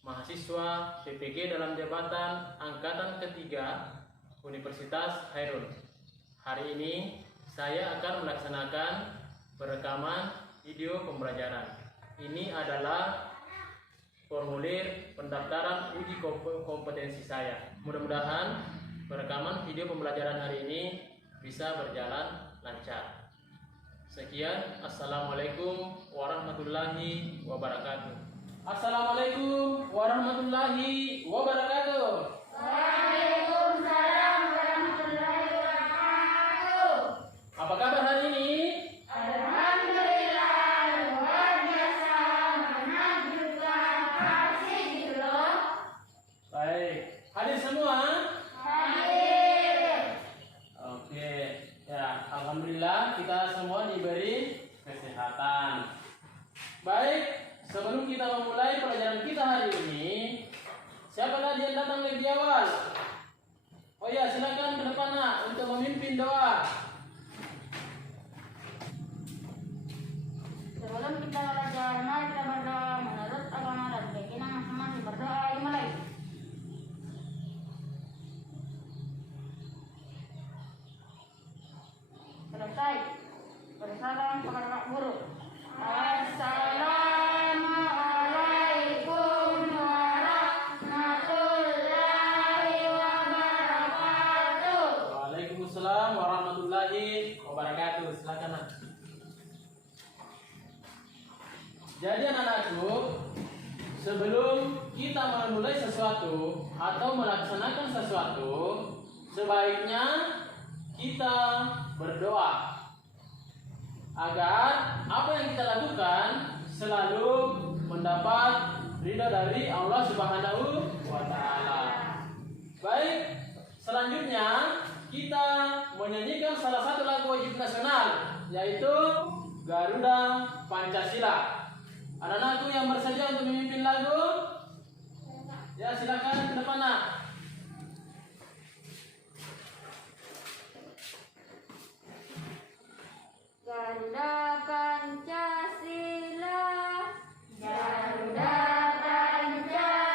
mahasiswa PPG dalam jabatan Angkatan Ketiga Universitas Hairun. Hari ini saya akan melaksanakan perekaman video pembelajaran. Ini adalah formulir pendaftaran uji kompetensi saya. Mudah-mudahan perekaman video pembelajaran hari ini bisa berjalan lancar. Sekian, assalamualaikum warahmatullahi wabarakatuh. Assalamualaikum warahmatullahi wabarakatuh. Waalaikumsalam warahmatullahi wabarakatuh. Apa kabar hari ini? Alhamdulillah, luar biasa, menakjubkan, asik gitu loh. Baik, hadir semua? Hadir. Oke, ya, alhamdulillah kita semua diberi kesehatan. Baik, sebelum kita memulai pelajaran kita hari ini, siapa tadi yang datang lebih awal? Oh ya, silakan ke depan nak untuk memimpin doa. Sebelum kita belajar, mari kita berdoa menurut agama dan keyakinan masing-masing. Berdoa dimulai. Selesai. Bersalam kepada Pak Guru. Assalamualaikum warahmatullahi wabarakatuh. Waalaikumsalam warahmatullahi wabarakatuh. Silakan nak. Jadi anak-anakku, sebelum kita memulai sesuatu atau melaksanakan sesuatu, sebaiknya kita berdoa agar apa yang kita lakukan selalu mendapat ridha dari Allah Subhanahu wa Ta'ala. Baik, selanjutnya kita menyanyikan salah satu lagu wajib nasional, yaitu Garuda Pancasila. Anak-anakku yang bersedia untuk memimpin lagu, ya silakan ke depan nak. Garuda Pancasila, Garuda Pancasila,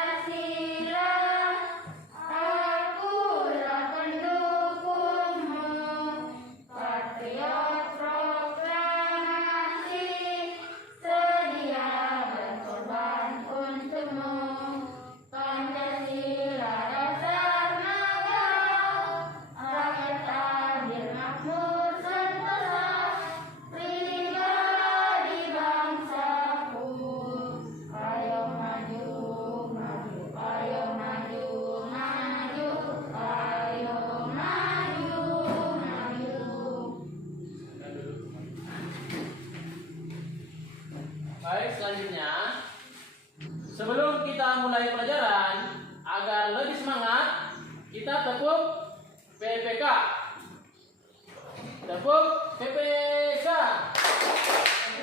akulah pendukungmu, patriot proklamasi, sedia berkorban untukmu. Pancasila dasar negara, rakyat adil makmur sentosa, pribadi bangsaku. Ayo maju, maju, ayo maju, maju, ayo maju, maju. Baik, selanjutnya sebelum kita mulai pelajaran, agar lebih semangat, kita tepuk PPK. Tepuk PPK.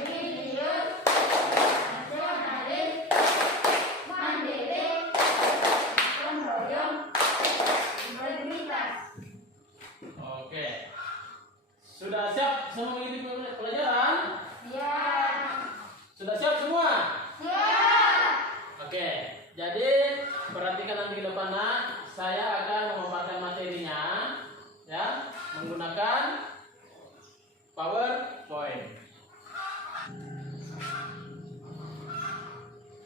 Religius, nasionalis, mandiri, gotong royong, integritas. Oke. Sudah siap semua mengikuti pelajaran? Ya, Sudah siap semua? ya. Oke. Jadi perhatikan nanti ke depan nak. Saya akan memaparkan materinya, ya, menggunakan PowerPoint.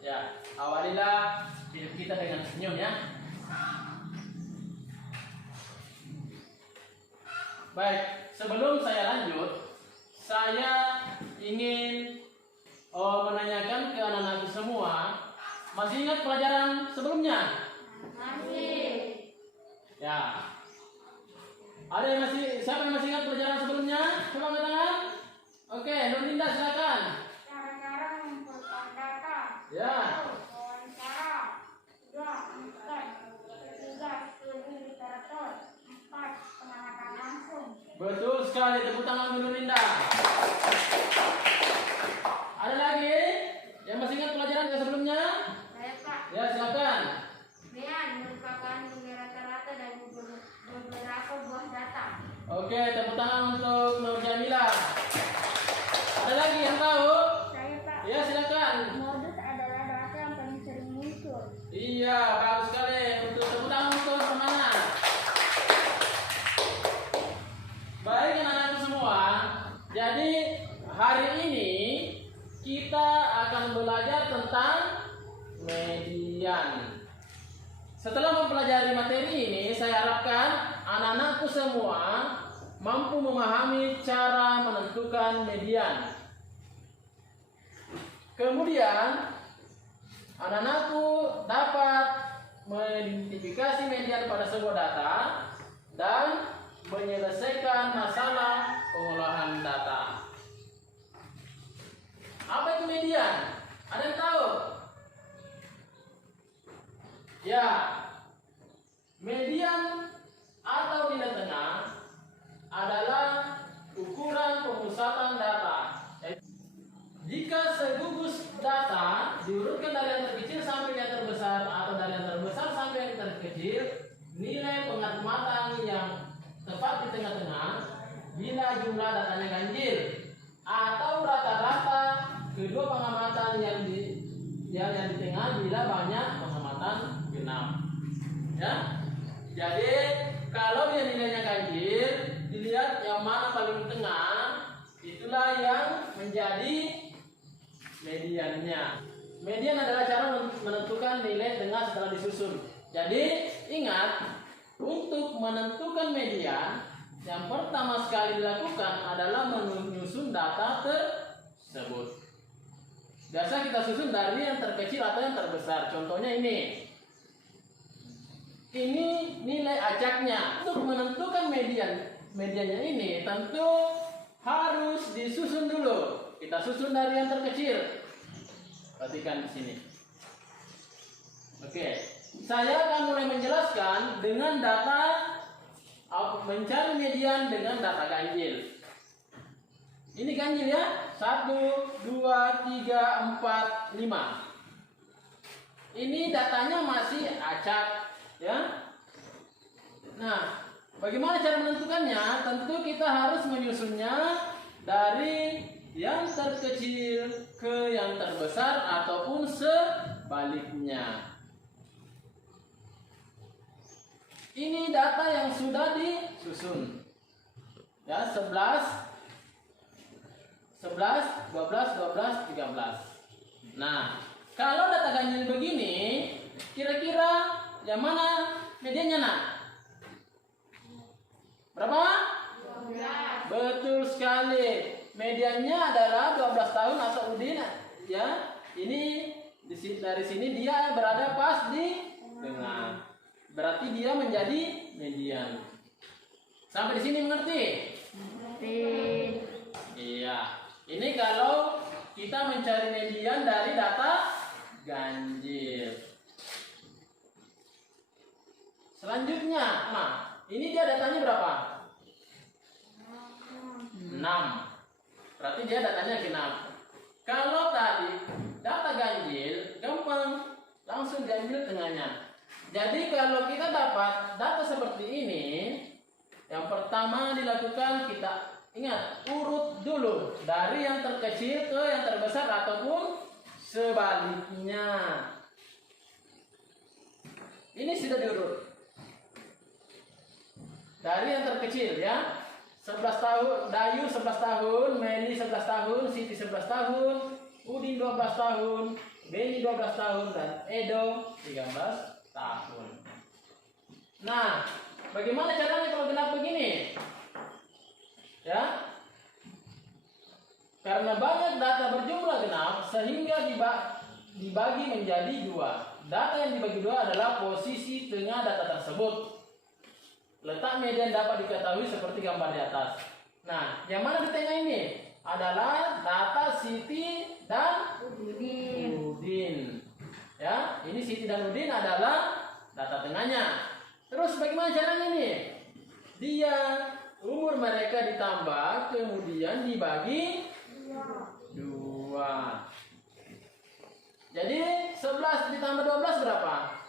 Ya, awalilah hidup kita dengan senyum ya. Baik, sebelum saya lanjut, saya ingin menanyakan ke anak-anak semua, masih ingat pelajaran sebelumnya? Masih. Ya. Ada yang siapa yang masih ingat pelajaran sebelumnya? Coba angkat tangan. Oke, Nurlinda silakan. Cara-cara mengumpulkan data. Ya. Wawancara. 2. Angket. 3. Studi literatur. 4. Pengamatan langsung. Betul sekali, tepuk tangan untuk Nurlinda. Ada lagi yang masih ingat pelajaran yang sebelumnya? Saya Pak. Ya, silakan. Kemudian merupakan nilai rata-rata dari beberapa buah data. Oke, tepuk tangan untuk Nur Jamila. Ada lagi yang tahu? Saya Pak. Ya, silakan. Modus adalah bahasa yang paling sering median. Setelah mempelajari materi ini, saya harapkan anak-anakku semua mampu memahami cara menentukan median. Kemudian, anak-anakku dapat mengidentifikasi median pada sebuah data dan menyelesaikan masalah pengolahan data. Apa itu median? Ada yang tahu? Ya, median atau nilai tengah adalah ukuran pemusatan data. Jika segugus data diurutkan dari yang terkecil sampai yang terbesar atau dari yang terbesar sampai yang terkecil, nilai pengamatan yang tepat di tengah-tengah bila jumlah datanya ganjil, atau rata-rata kedua pengamatan yang di tengah bila banyak pengamatan genap. Ya, jadi kalau dia nilainya ganjil, dilihat yang mana paling tengah, itulah yang menjadi mediannya. Median adalah cara menentukan nilai tengah setelah disusun. Jadi ingat, untuk menentukan median, yang pertama sekali dilakukan adalah menyusun data tersebut. Biasa kita susun dari yang terkecil atau yang terbesar. Contohnya ini. Ini nilai acaknya. Untuk menentukan mediannya ini tentu harus disusun dulu. Kita susun dari yang terkecil. Perhatikan di sini. Oke, saya akan mulai menjelaskan dengan data mencari median dengan data ganjil. Ini ganjil ya. 1, 2, 3, 4, 5. Ini datanya masih acak, ya. Nah, bagaimana cara menentukannya? Tentu kita harus menyusunnya dari yang terkecil ke yang terbesar ataupun sebaliknya. Ini data yang sudah disusun. Ya, 11, 12, 13. Nah, kalau data ganjil begini, kira-kira yang mana mediannya, nak? Berapa? 12. Betul sekali. Mediannya adalah 12 tahun atau udin, ya. Ini dari sini dia berada pas di tengah. Berarti dia menjadi median. Sampai di sini mengerti? Mengerti. Iya. Ini kalau kita mencari median dari data ganjil. Selanjutnya, nah, ini dia datanya berapa? 6. Berarti dia datanya genap. Kalau tadi data ganjil, gampang, langsung diambil tengahnya. Jadi kalau kita dapat data seperti ini, yang pertama dilakukan kita ingat, urut dulu dari yang terkecil ke yang terbesar ataupun sebaliknya. Ini sudah diurut. Dari yang terkecil ya. 11 tahun, Dayu 11 tahun, Meli 11 tahun, Siti 11 tahun, Udin 12 tahun, Beni 12 tahun, dan Edo 13 tahun. Nah, bagaimana caranya kalau genap begini? Ya, karena banyak data berjumlah genap sehingga dibagi menjadi 2. Data yang dibagi 2 adalah posisi tengah data tersebut. Letak median dapat diketahui seperti gambar di atas. Nah, yang mana di tengah ini adalah data Siti dan Udin. Ya, ini Siti dan Udin adalah data tengahnya. Terus bagaimana caranya nih? Dia umur mereka ditambah, kemudian dibagi 2. Jadi 11 ditambah 12 berapa?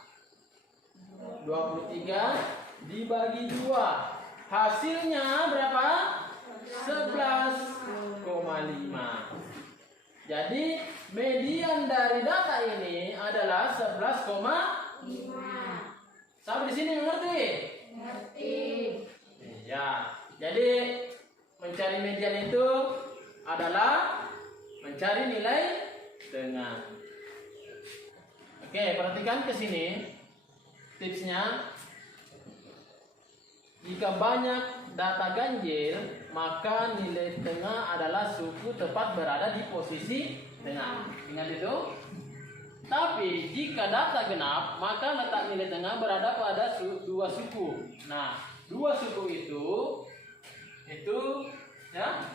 23 dibagi 2. Hasilnya berapa? 11,5. Jadi median dari data ini adalah 11,5. Sampai di sini mengerti? Mengerti. Ya. Jadi mencari median itu adalah mencari nilai tengah. Oke, perhatikan ke sini tipsnya. Jika banyak data ganjil, maka nilai tengah adalah suku tepat berada di posisi tengah. Ingat itu? Tapi jika data genap, maka letak nilai tengah berada pada dua suku. Nah, dua suku itu ya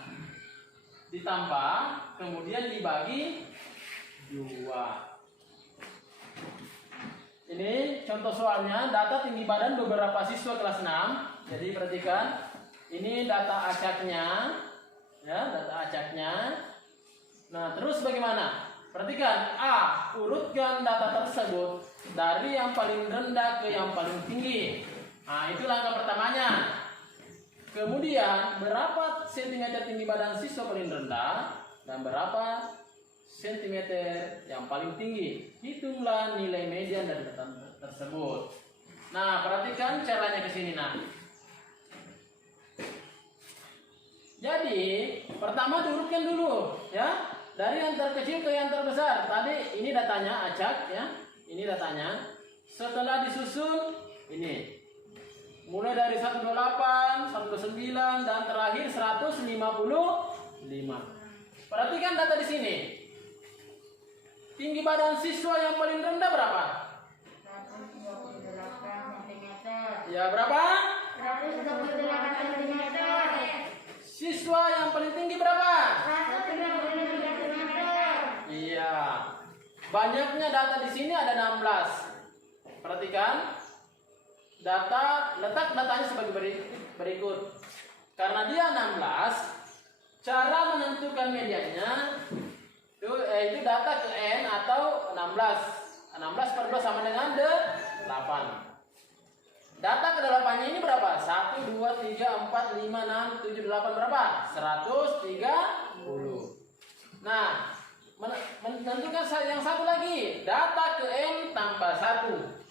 ditambah kemudian dibagi 2. Ini contoh soalnya, data tinggi badan beberapa siswa kelas 6. Jadi perhatikan, ini data acaknya, ya, data acaknya. Nah, terus bagaimana? Perhatikan, A, urutkan data tersebut dari yang paling rendah ke yang paling tinggi. Nah, itu langkah pertamanya. Kemudian, berapa sentimeter tinggi badan siswa paling rendah dan berapa sentimeter yang paling tinggi. Hitunglah nilai median dari data tersebut. Nah, perhatikan caranya ke sini, nah. Jadi, pertama diurutkan dulu, ya. Dari yang terkecil ke yang terbesar. Tadi ini datanya acak, ya. Ini datanya. Setelah disusun ini. Mulai dari 128, 129 dan terakhir 155. Perhatikan data di sini. Tinggi badan siswa yang paling rendah berapa? 138 cm. Ya, berapa? 138 cm. Siswa yang paling tinggi berapa? 135 cm. Iya. Banyaknya data di sini ada 16. Perhatikan. Letak datanya sebagai berikut. Karena dia 16, cara menentukan mediannya itu data ke N atau 16. 16 per 2 sama dengan 8. Data ke 8-nya ini berapa? 1, 2, 3, 4, 5, 6, 7, 8 berapa? 130. Nah, menentukan yang satu lagi, data ke N tambah 1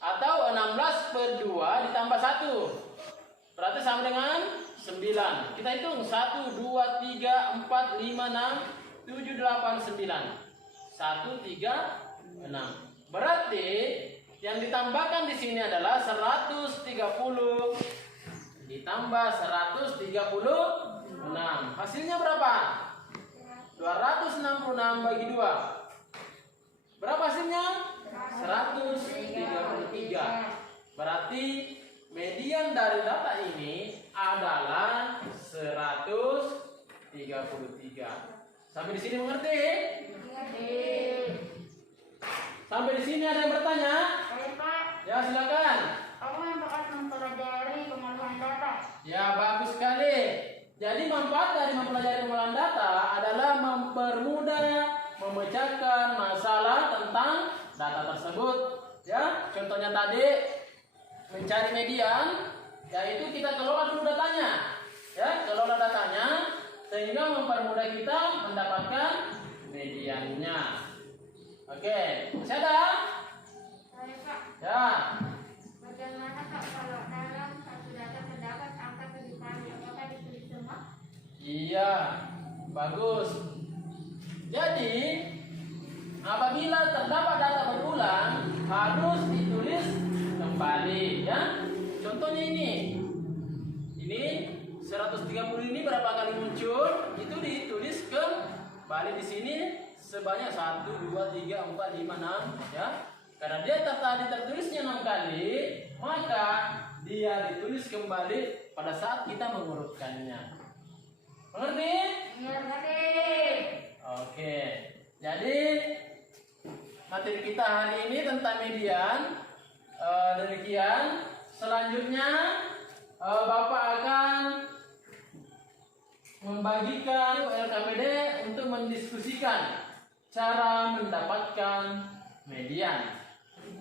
atau 16 per 2 ditambah 1 berarti sama dengan 9. Kita hitung 1, 2, 3, 4, 5, 6, 7, 8, 9. 1, 3, 6. Berarti yang ditambahkan di sini adalah 130 ditambah 136. Hasilnya berapa? 266 bagi 2. Berapa hasilnya? 133. Berarti median dari data ini adalah 133. Sampai di sini mengerti? Sampai di sini ada yang bertanya? Baik, Pak. Ya, silakan. Aku yang bakal mempelajari pengolahan data. Ya, bagus sekali. Jadi manfaat dari mempelajari pengolahan data adalah mempermudah memecahkan masalah tentang data tersebut. Ya, contohnya tadi mencari median, yaitu kita kelola dulu datanya. Ya, kelola datanya sehingga mempermudah kita mendapatkan mediannya. Oke, masih ada? Baik, Pak. Ya. Bagaimana, Pak, kalau dalam satu data terdapat angka 7 kali? Apakah ditulis semua? Iya, bagus. Jadi, apabila terdapat data berulang, harus ditulis kembali, ya. Contohnya ini. Ini 130 ini berapa kali muncul? Itu ditulis kembali di sini sebanyak 1, 2, 3, 4, 5, 6, ya. Karena dia tadi tertulisnya 6 kali, maka dia ditulis kembali pada saat kita mengurutkannya. Mengerti? Iya, ngerti. Oke. Jadi materi kita hari ini tentang median. Demikian. Selanjutnya Bapak akan membagikan LKPD untuk mendiskusikan cara mendapatkan median.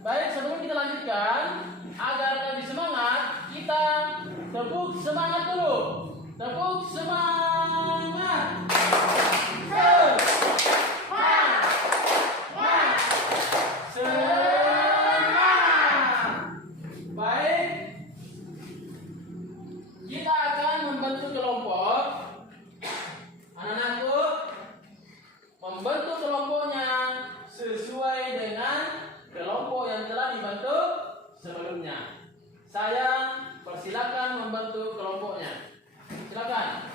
Baik, sebelum kita lanjutkan, agar lebih semangat, kita tepuk semangat dulu. Tepuk semangat. Semangat. Baik, kita akan membentuk kelompok. Anak-anakku, membentuk kelompoknya sesuai dengan sebelumnya. Saya persilakan membentuk kelompoknya. Silakan.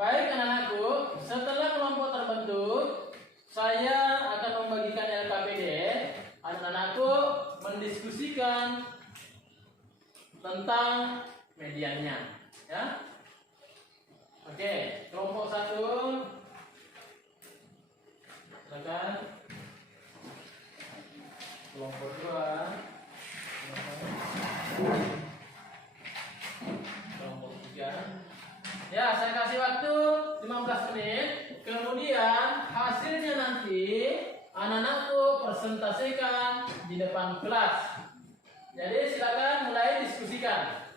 Baik anak-anakku, setelah kelompok terbentuk, saya akan membagikan LKPD. Anak-anakku mendiskusikan tentang mediannya, ya. Oke, kelompok 1. Silakan. Kelompok 2. Kelompok 3. Ya, saya kasih waktu 15 menit. Kemudian hasilnya nanti anak-anakku presentasikan di depan kelas. Jadi silakan mulai diskusikan.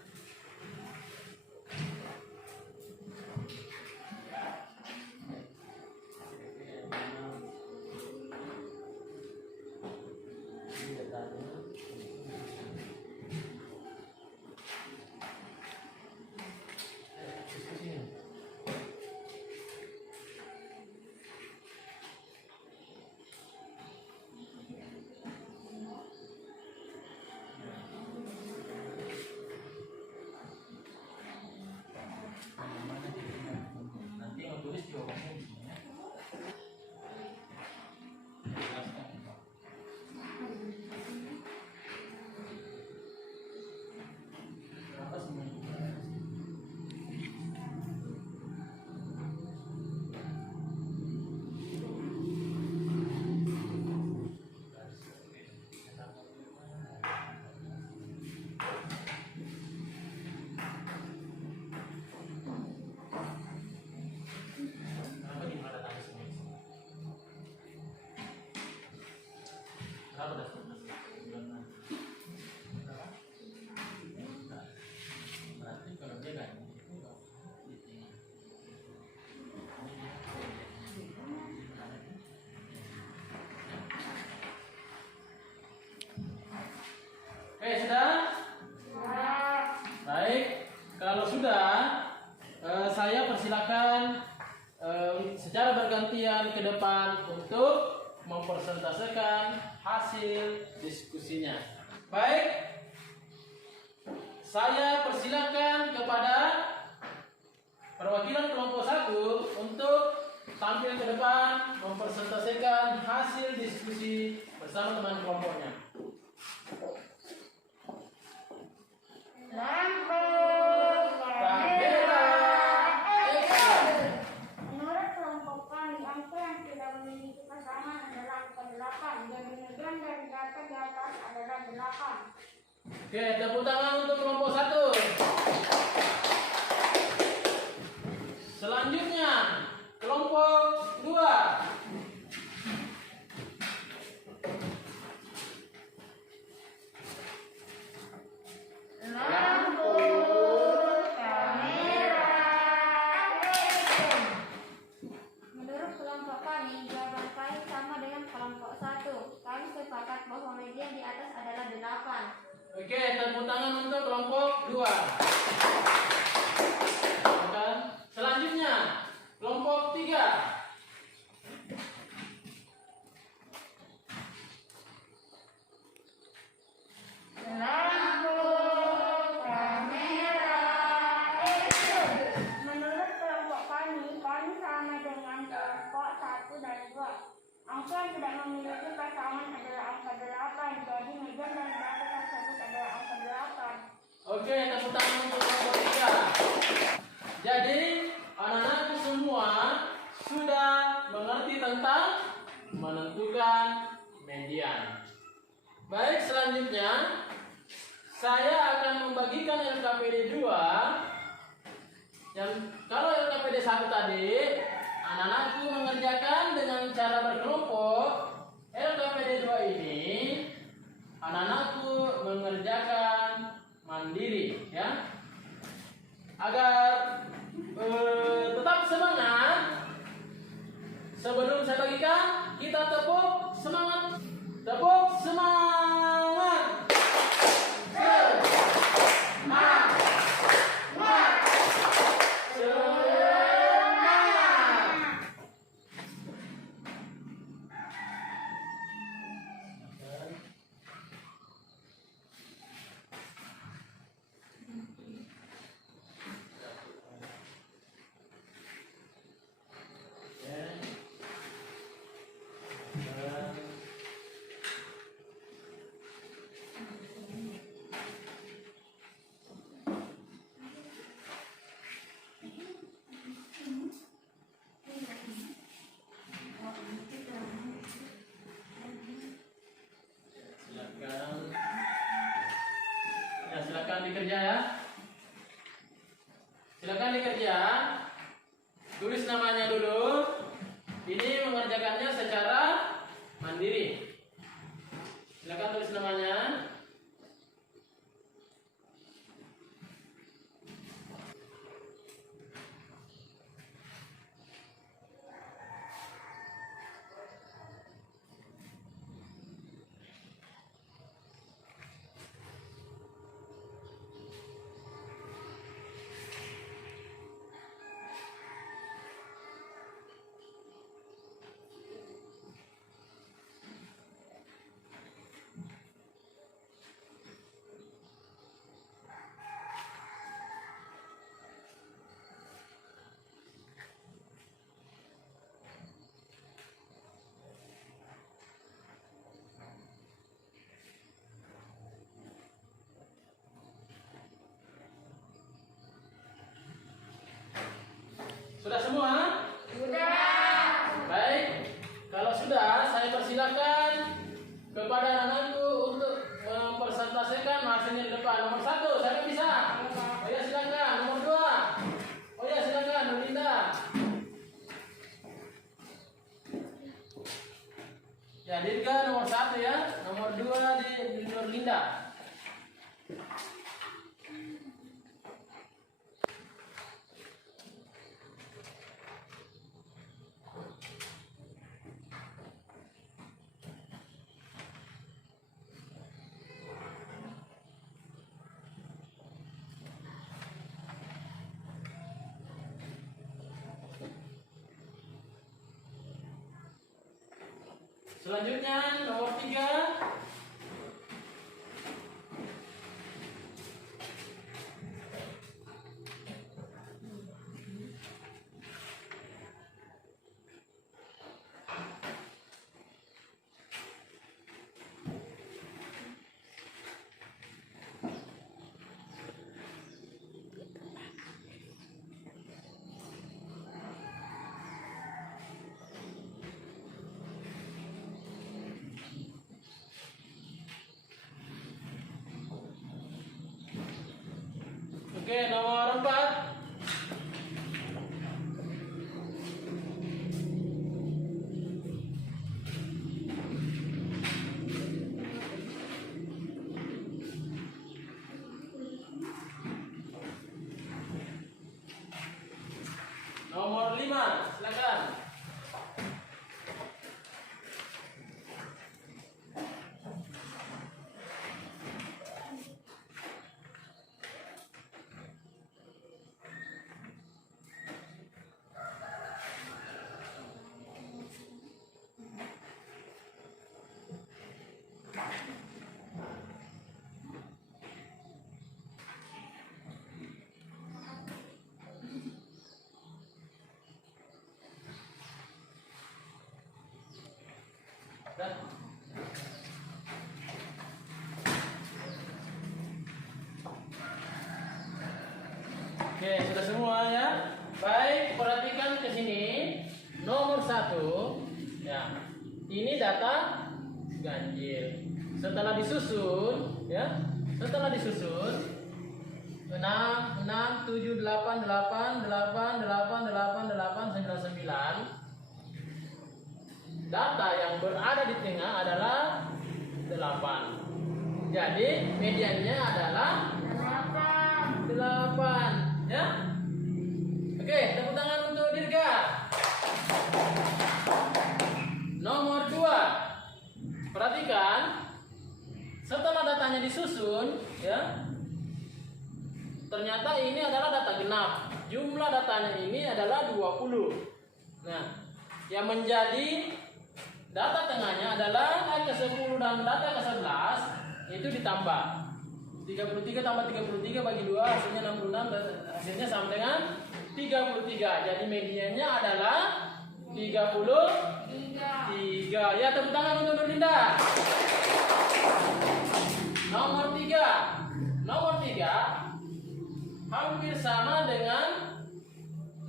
Nanti mau tulis jawabannya di sini ya. Berapa semuanya? Berapa di mana tadi semua? Berapa dah semua? Berapa? Berarti kalau dia kan oke, sudah? Baik, kalau sudah, saya persilakan secara bergantian ke depan untuk mempresentasikan hasil diskusinya. Baik, saya persilakan kepada perwakilan kelompok 1 untuk tampil ke depan mempresentasikan hasil diskusi bersama teman kelompoknya. Lampu Kamera, action. menurut kelompok kami, angka yang tidak memiliki pasangan adalah angka 8. Jadi median dari data di atas adalah 8. Oke, tepuk tangan untuk kelompok 1. Selanjutnya, kelompok 2. Lampu kamera action. Menurut kelompok kami, jawaban kami sama dengan kelompok 1. Kami sepakat bahwa median di atas adalah 8. Oke, tepuk tangan untuk kelompok 2. Silakan. Selanjutnya, kelompok 3. Lampu kamera action. Menurut kelompok kami sama dengan kelompok 1 dan 2. Angka yang tidak memiliki pasangan adalah angka 8. Jadi median dari data tersebut adalah angka 8. Oke, tepuk tangan untuk kelompok 3. Jadi, anak-anakku semua sudah mengerti tentang menentukan median. Baik, selanjutnya saya akan membagikan LKPD 2. Yang kalau LKPD 1 tadi, anak-anakku mengerjakan dengan cara berkelompok. LKPD 2 ini anak-anakku mengerjakan mandiri, ya. Agar tetap semangat tepuk semangat. Tepuk semangat. Semangat. Silakan dikerja ya. Silakan dikerja. Tulis namanya dulu. Ini mengerjakannya secara mandiri. Silakan tulis namanya. Sudah semua? Sudah. Baik. Kalau sudah, saya persilakan kepada anak-anakku untuk mempresentasikan hasilnya di depan. Nomor 1, saya bisa. Oh ya silakan. Nomor 2. Oh ya silakan, Nurinda. Ya, Dirga nomor 1 ya. Nomor 2 di Nurlinda. Selanjutnya nomor 3. Oke, nomor 4. Nomor 5, silakan. Dan oke, sudah semua ya. Baik, perhatikan ke sini. Nomor 1 ya. Ini data ganjil. Setelah disusun ya. Setelah disusun 6 7 8 8 8 8 8 8 8 9 9. Data yang berada di tengah adalah 8. Jadi mediannya adalah 8 ya. Oke, tepuk tangan untuk Dirga. Nomor 2. disusun, ya, ternyata ini adalah data genap. Jumlah datanya ini adalah 20. Nah, yang menjadi data tengahnya adalah data ke-10 dan data ke-11 itu ditambah. 33 tambah 33 bagi 2 hasilnya 66 dan hasilnya sama dengan 33. Jadi mediannya adalah 33. Ya, tepuk tangan untuk Nurdinda. Nomor 3 hampir sama dengan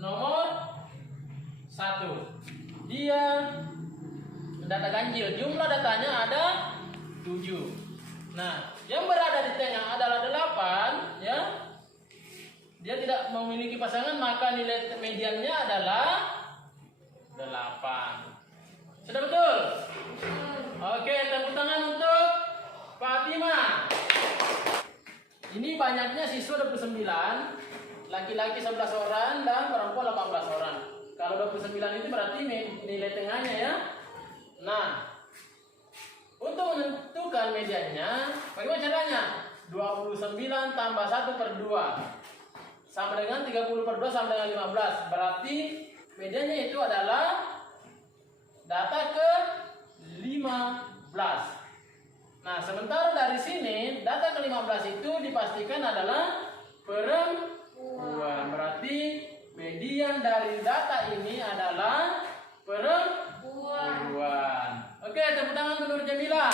nomor 1. Dia data ganjil, jumlah datanya ada 7. Nah, yang berada di tengah adalah 8, ya. Dia tidak memiliki pasangan, maka nilai mediannya adalah 8. Sudah betul? Oke, tepuk tangan untuk Fatima. Ini banyaknya siswa 29, laki-laki 11 orang dan perempuan 18 orang. Kalau 29 itu berarti nilai tengahnya, ya. Nah, untuk menentukan mediannya, bagaimana caranya? 29 tambah 1 per 2 sama dengan 30 per 2 sama dengan 15. Berarti mediannya itu adalah data ke-15. Nah, sementara dari sini data ke-15 itu dipastikan adalah perempuan. Berarti median dari data ini adalah perempuan. Oke, tepuk tangan untuk Nur Jamila.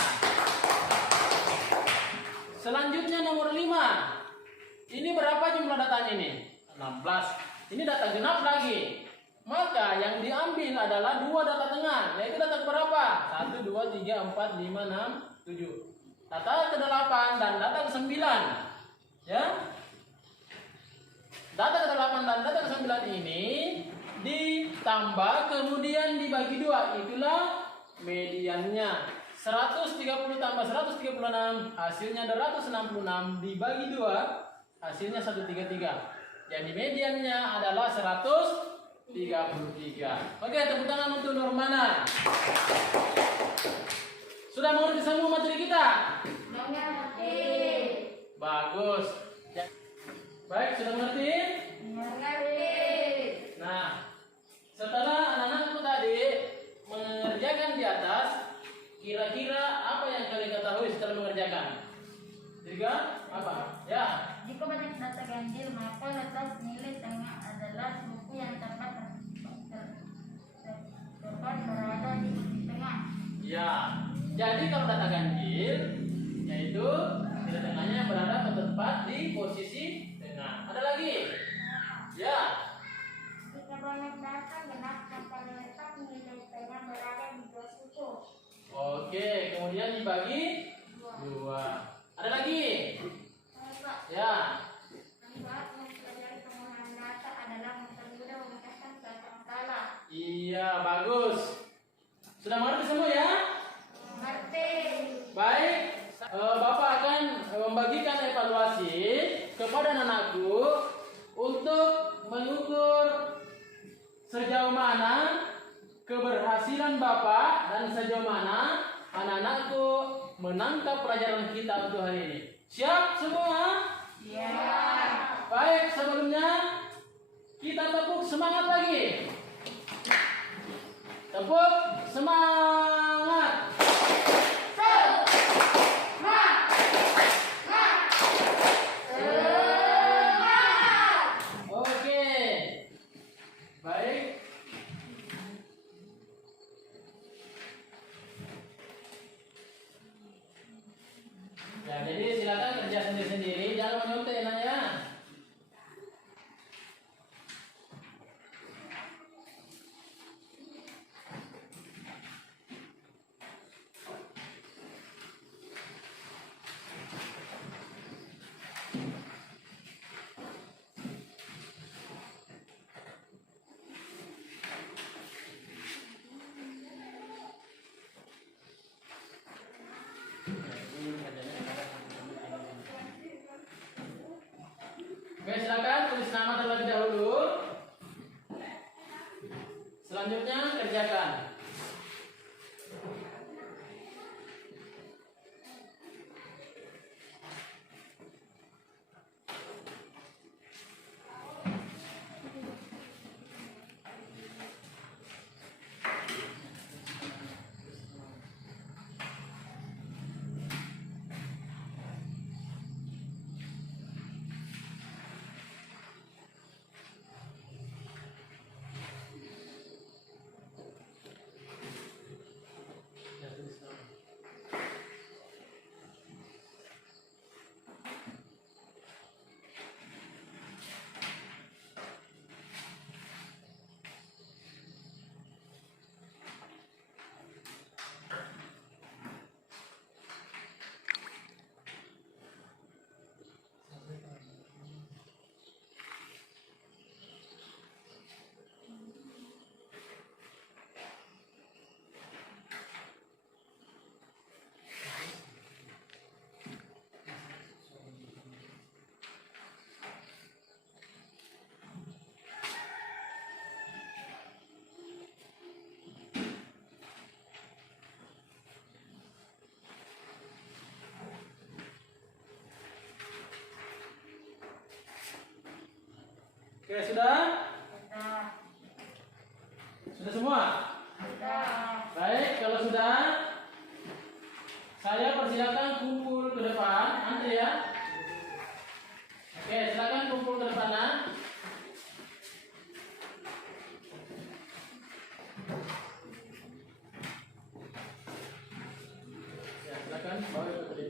Selanjutnya nomor 5. Ini berapa jumlah datanya ini? 16. Ini data genap lagi. Maka yang diambil adalah 2 data tengah. Yaitu data berapa? 1, 2, 3, 4, 5, 6, 7. Data ke-8 dan data ke-9. Ya. Data ke-8 dan data ke-9 ini ditambah kemudian dibagi 2. Itulah mediannya. 130 tambah 136 hasilnya 266 dibagi 2 hasilnya 133. Jadi mediannya adalah 133. Oke, tepuk tangan untuk Nurmana. Sudah mengerti semua materi kita? Mengerti. Bagus. Baik, sudah mengerti? Mengerti. Nah, setelah anak-anakku tadi mengerjakan di atas, kira-kira apa yang kalian ketahui setelah mengerjakan? 3, apa? Ya. Jika banyak data ganjil, maka letak nilai tengah adalah buku yang tepat berada di tengah. Ya. Jadi kalau data ganjil, yaitu nilai tengahnya yang berada tepat di posisi tengah. Ada lagi? Ya. Jika banyak data genap, maka letak nilai tengah berada di dua suku. Oke, kemudian dibagi 2. Ada lagi? Ya. Membuat mempelajari penggunaan data adalah mempermudah memecahkan masalah. Iya, bagus. Sudah mengerti semua ya? Mengerti. Baik, Bapak akan membagikan evaluasi kepada anak-anakku untuk mengukur sejauh mana keberhasilan Bapak dan sejauh mana anak-anakku menangkap pelajaran kita untuk hari ini. Siap semua? Ya. Baik, sebelumnya kita tepuk semangat lagi. Tepuk semangat. Oke. Baik. Ya, jadi silakan kerja sendiri-sendiri, jangan menyontek ya. Oke, silakan tulis nama terlebih dahulu. Selanjutnya kerjakan. Oke, sudah? Sudah. Sudah semua? Sudah. Baik, kalau sudah, saya persilakan kumpul ke depan, antri ya. Oke, silakan kumpul ke depan. Ya, silakan bawa ke tadi.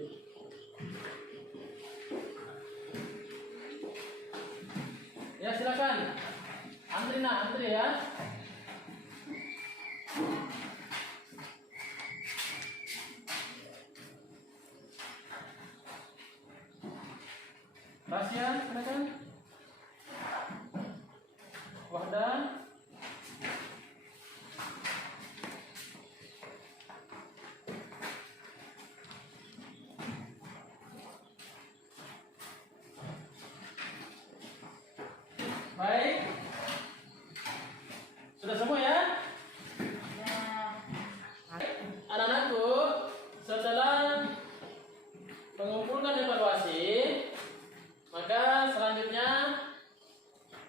Ya, silakan. Antri ya. Rasya, silakan. Wahdan. Baik. Sudah semua ya? Anak-anakku, setelah mengumpulkan evaluasi, maka selanjutnya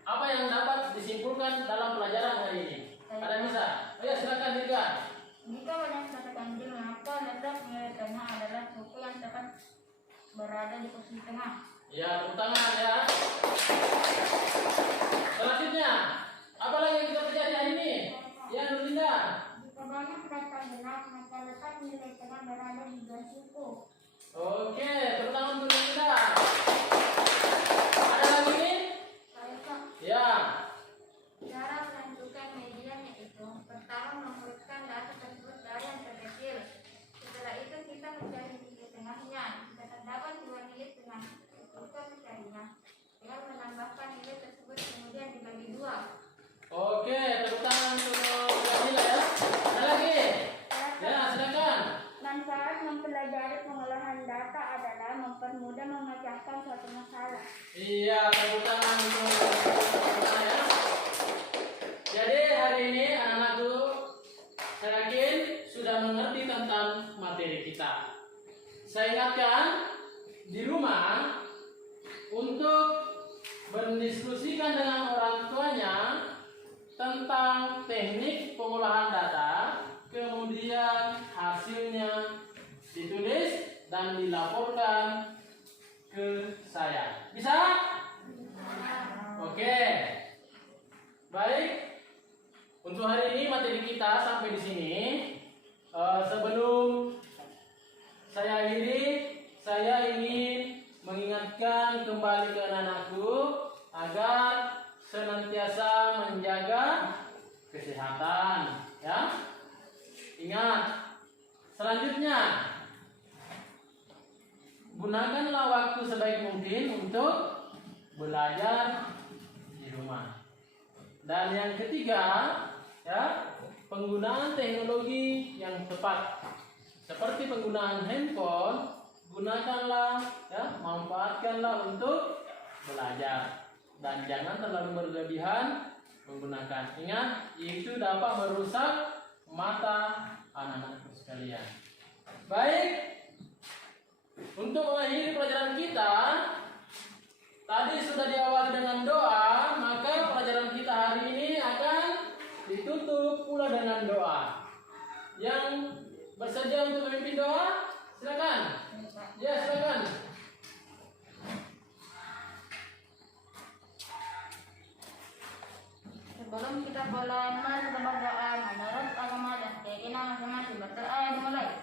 apa yang dapat disimpulkan dalam pelajaran hari ini? Ada yang bisa? Oh ya, silakan Dirga. Jika banyak kata ganjil, maka letak nilai tengah adalah buku yang dapat berada di posisi tengah. Ya, tepuk tangan ya. Selanjutnya, apa lagi yang kita pelajari hari ini? Ya, Nurlinda. Jika banyak kata benar, maka letak nilai tengah berada di dua suku. Oke, tepuk tangan untuk Nurlinda. Ada lagi nih? Baiklah. Ya. Cara menentukan median yaitu pertama menghurufkan data tersebut dari yang terkecil. Setelah itu kita mencari nilai tengahnya. Jika terdapat dua nilai tengah, kita mencarinya dengan menambahkan nilai tersebut kemudian dibagi dua. Oke, tepuk tangan untuk Nurlinda ya. Ada lagi? Ya, silakan. Manfaat mempelajari pengolahan data adalah mempermudah memecahkan suatu masalah. Iya, tepuk tangan untuk Nurlinda ya. Jadi hari ini anak-anakku, saya yakin sudah mengerti tentang materi kita. Saya ingatkan di rumah untuk mendiskusikan dengan orang tuanya tentang teknik pengolahan data, kemudian hasilnya ditulis dan dilaporkan ke saya. Bisa? Oke. Baik. Untuk hari ini materi kita sampai di sini. Sebelum saya akhiri, saya ingin mengingatkan kembali ke anak-anakku agar senantiasa menjaga kesehatan, ya. Ingat, selanjutnya gunakanlah waktu sebaik mungkin untuk belajar di rumah. Dan yang ketiga, ya, penggunaan teknologi yang tepat seperti penggunaan handphone, gunakanlah, ya, manfaatkanlah untuk belajar dan jangan terlalu berlebihan menggunakan. Ingat, itu dapat merusak mata anak-anak sekalian. Baik, untuk mengakhiri pelajaran kita, tadi sudah diawali dengan doa, maka pelajaran kita hari ini akan ditutup pula dengan doa. Yang bersedia untuk memimpin doa, silakan. Ya, silakan. Sebelum kita mulai berdoa menurut agama dan keyakinan masing-masing, berdoa dimulai.